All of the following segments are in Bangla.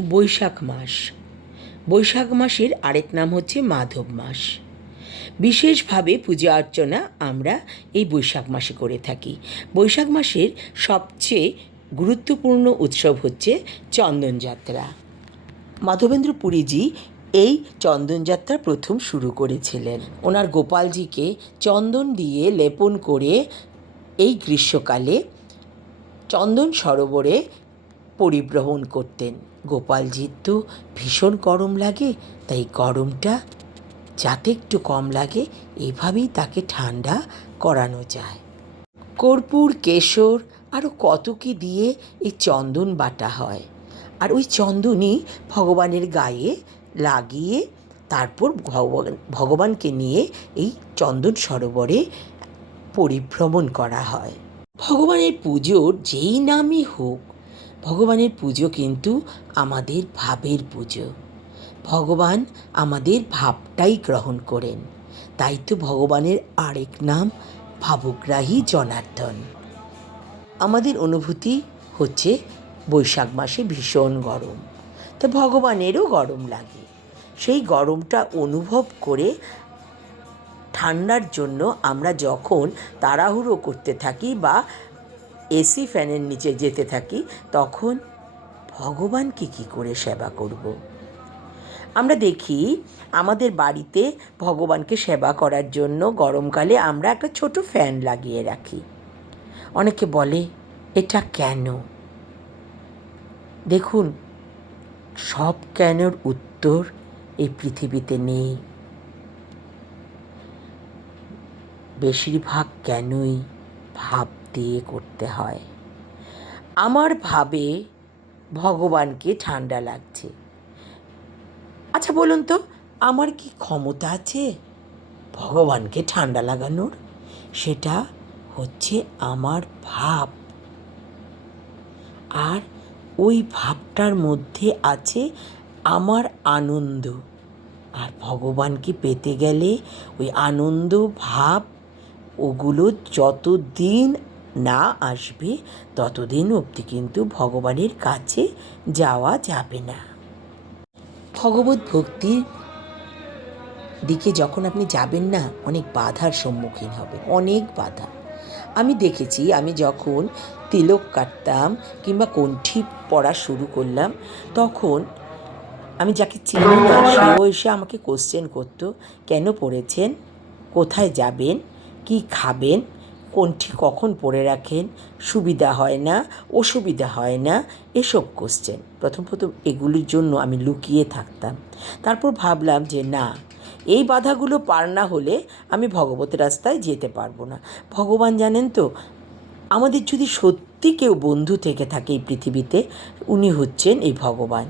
বৈশাখ মাস। বৈশাখ মাসের আরেক নাম হচ্ছে মাধব মাস। বিশেষভাবে পূজা অর্চনা আমরা এই বৈশাখ মাসে করে থাকি। বৈশাখ মাসের সবচেয়ে গুরুত্বপূর্ণ উৎসব হচ্ছে চন্দনযাত্রা মাধবেন্দ্র পুরীজি এই চন্দনযাত্রা প্রথম শুরু করেছিলেন। ওনার গোপালজিকে চন্দন দিয়ে লেপন করে এই গ্রীষ্মকালে চন্দন সরোবরে পরিভ্রমণ করতেন। গোপালজির তো ভীষণ গরম লাগে, তাই গরমটা যাতে একটু কম লাগে, এভাবেই তাকে ঠান্ডা করানো যায়। কর্পূর, কেশর আরও কত কি দিয়ে এই চন্দন বাটা হয়। আর ওই চন্দনই ভগবানের গায়ে লাগিয়ে তারপর ভগবান, ভগবানকে নিয়ে এই চন্দন সরোবরে পরিভ্রমণ করা হয়। ভগবানের পুজোর যেই নামই হোক ভগবানের পুজো কিন্তু আমাদের ভাবের পুজো। ভগবান আমাদের ভাবটাই গ্রহণ করেন। তাই তো ভগবানের আরেক নাম ভাবগ্রাহী জনার্দন। আমাদের অনুভূতি হচ্ছে বৈশাখ মাসে ভীষণ গরম। তো ভগবানেরও গরম লাগে। সেই গরমটা অনুভব করে ঠান্ডার জন্য আমরা যখন তাড়াহুড়ো করতে থাকি বা এসি ফ্যানের নিচে যেতে থাকি, তখন ভগবানকে কী করে সেবা করব। আমরা দেখি আমাদের বাড়িতে ভগবানকে সেবা করার জন্য গরমকালে আমরা একটা ছোট ফ্যান লাগিয়ে রাখি। অনেকে বলে, এটা কেন? দেখুন, সব কেনর উত্তর এই পৃথিবীতে নেই। বেশিরভাগ কেনই ভাব দিয়ে করতে হয়। আমার ভাবে ভগবানকে ঠান্ডা লাগছে। আচ্ছা বলুন তো, আমার কি ক্ষমতা আছে ভগবানকে ঠান্ডা লাগানোর? সেটা হচ্ছে আমার ভাব। আর ওই ভাবটার মধ্যে আছে আমার আনন্দ। আর ভগবানকে পেতে গেলে ওই আনন্দ, ভাব, ওগুলো যতদিন না আসবে, ততদিন অবধি কিন্তু ভগবানের কাছে যাওয়া যাবে না। ভগবত ভক্তির দিকে যখন আপনি যাবেন না, অনেক বাধার সম্মুখীন হবেন, অনেক বাধা। আমি দেখেছি, আমি যখন তিলক কাটতাম কিংবা কণ্ঠি পড়া শুরু করলাম, তখন আমি যাকে চিনি না, সেও এসে আমাকে কোশ্চেন করতো, কেন পড়েছেন? কোথায় যাবেন? কি খাবেন? কোনটি কখন পড়ে রাখেন? সুবিধা হয় না, অসুবিধা হয় না, এসব কোশ্চেন প্রথম প্রথম এগুলির জন্য আমি লুকিয়ে থাকতাম। তারপর ভাবলাম যে না, এই বাধাগুলো পার না হলে আমি ভগবতের রাস্তায় যেতে পারব না। ভগবান জানেন তো, আমাদের যদি সত্যি কেউ বন্ধু থেকে থাকে এই পৃথিবীতে, উনি হচ্ছেন এই ভগবান।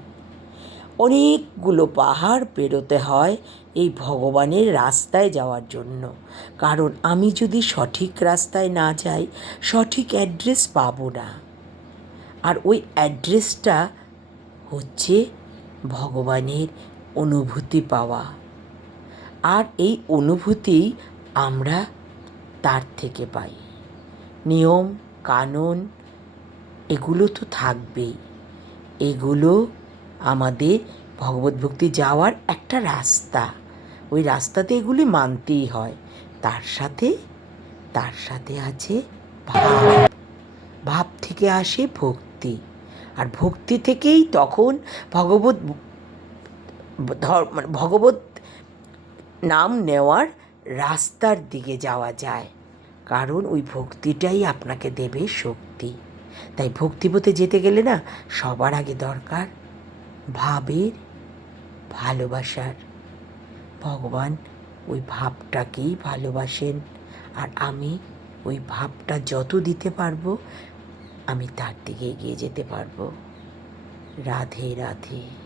অনেকগুলো পাহাড় পেরোতে হয় এই ভগবানের রাস্তায় যাওয়ার জন্য। কারণ আমি যদি সঠিক রাস্তায় না যাই, সঠিক অ্যাড্রেস পাবো না। আর ওই অ্যাড্রেসটা হচ্ছে ভগবানের অনুভূতি পাওয়া। আর এই অনুভূতি আমরা তার থেকে পাই। নিয়ম, কানুন, এগুলো তো থাকবেই। এগুলো আমাদের ভগবত ভক্তি যাওয়ার একটা রাস্তা। ওই রাস্তাতে এগুলি মানতেই হয়। তার সাথে তার সাথে আছে ভাব। ভাব থেকে আসে ভক্তি। আর ভক্তি থেকেই তখন ভগবত মানে ভগবত নাম নেওয়ার রাস্তার দিকে যাওয়া যায়। কারণ ওই ভক্তিটাই আপনাকে দেবে শক্তি। তাই ভক্তিপথে যেতে গেলে না সবার আগে দরকার ভাবের ভালোবাসার। ভগবান ওই ভাবটাকেই ভালোবাসেন আর আমি ওই ভাবটা যত দিতে পারব, আমি তার দিকে এগিয়ে যেতে পারব। রাধে রাধে।